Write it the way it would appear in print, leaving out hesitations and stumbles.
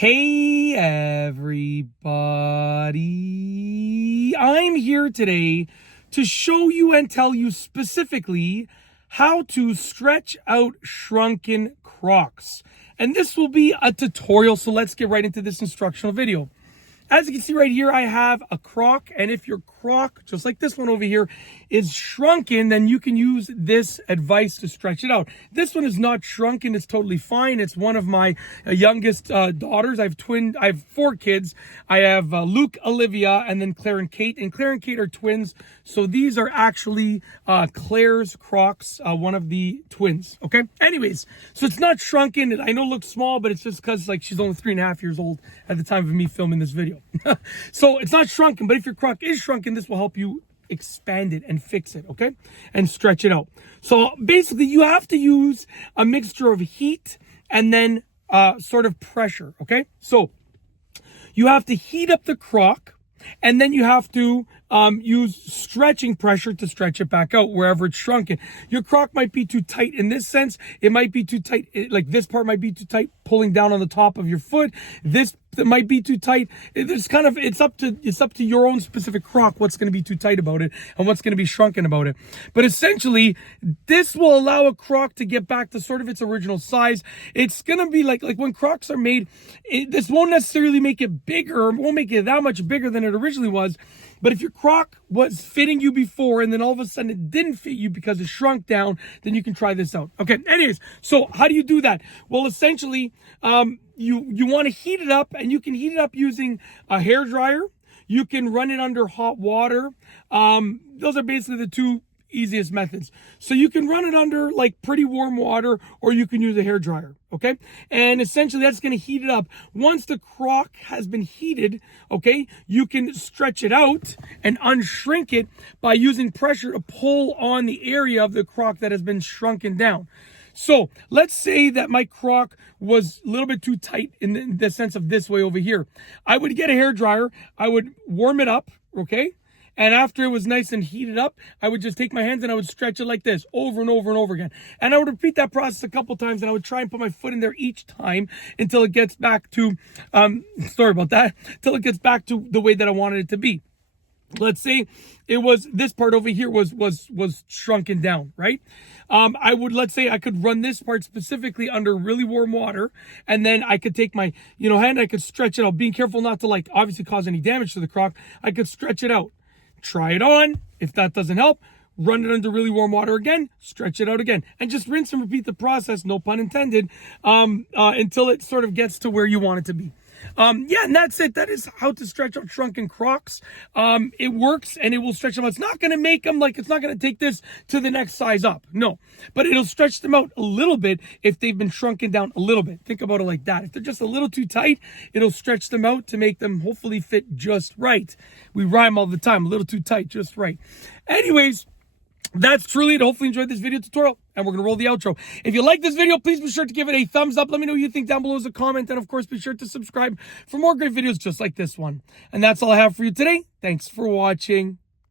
Hey everybody, I'm here today to show you and tell you specifically how to stretch out shrunken Crocs. And this will be a tutorial, so let's get right into this instructional video. As you can see right here, I have a Croc, and if your Croc, just like this one over here, is shrunken, then you can use this advice to stretch it out. This one is not shrunken, it's totally fine. It's one of my youngest daughters. I have 4 kids. I have Luke, Olivia, and then Claire and Kate. And Claire and Kate are twins, so these are actually Claire's Crocs, one of the twins, okay? Anyways, so it's not shrunken. I know it looks small, but it's just because like she's only 3.5 years old at the time of me filming this video. So it's not shrunken, but if your Croc is shrunken, this will help you expand it and fix it, okay? And stretch it out. So basically, you have to use a mixture of heat and then sort of pressure, okay? So you have to heat up the Croc, and then you have to use stretching pressure to stretch it back out wherever it's shrunken. Your Croc might be too tight in this sense. It might be too tight, like this part might be too tight, pulling down on the top of your foot. This might be too tight. It's up to your own specific Croc what's going to be too tight about it and what's going to be shrunken about it. But essentially, this will allow a Croc to get back to sort of its original size. It's going to be like when Crocs are made, this won't necessarily make it bigger, won't make it that much bigger than it originally was. But if your Croc was fitting you before and then all of a sudden it didn't fit you because it shrunk down, then you can try this out. Okay, anyways, so how do you do that? Well, essentially, you want to heat it up, and you can heat it up using a hairdryer. You can run it under hot water. Those are basically the two easiest methods. So you can run it under like pretty warm water, or you can use a hairdryer, okay? And essentially that's going to heat it up. Once the Croc has been heated, okay, you can stretch it out and unshrink it by using pressure to pull on the area of the Croc that has been shrunken down. So let's say that my Croc was a little bit too tight in the sense of this way over here. I would get a hairdryer, I would warm it up, okay? And after it was nice and heated up, I would just take my hands and I would stretch it like this over and over and over again. And I would repeat that process a couple times, and I would try and put my foot in there each time until it gets back to, sorry about that, until it gets back to the way that I wanted it to be. Let's say it was, this part over here was shrunken down, right? Let's say I could run this part specifically under really warm water, and then I could take my, hand, I could stretch it out, being careful not to like obviously cause any damage to the Croc. I could stretch it out. Try it on. If that doesn't help, run it under really warm water again, stretch it out again, and just rinse and repeat the process, no pun intended, until it sort of gets to where you want it to be. Yeah, and that's it. That is how to stretch out shrunken Crocs. It works, and it will stretch them out. It's not going to make them it's not going to take this to the next size up. No, but it'll stretch them out a little bit if they've been shrunken down a little bit. Think about it like that. If they're just a little too tight, it'll stretch them out to make them hopefully fit just right. We rhyme all the time, a little too tight, just right. Anyways, that's truly it. Hopefully you enjoyed this video tutorial, and we're going to roll the outro. If you like this video, please be sure to give it a thumbs up. Let me know what you think down below as a comment. And of course, be sure to subscribe for more great videos just like this one. And that's all I have for you today. Thanks for watching.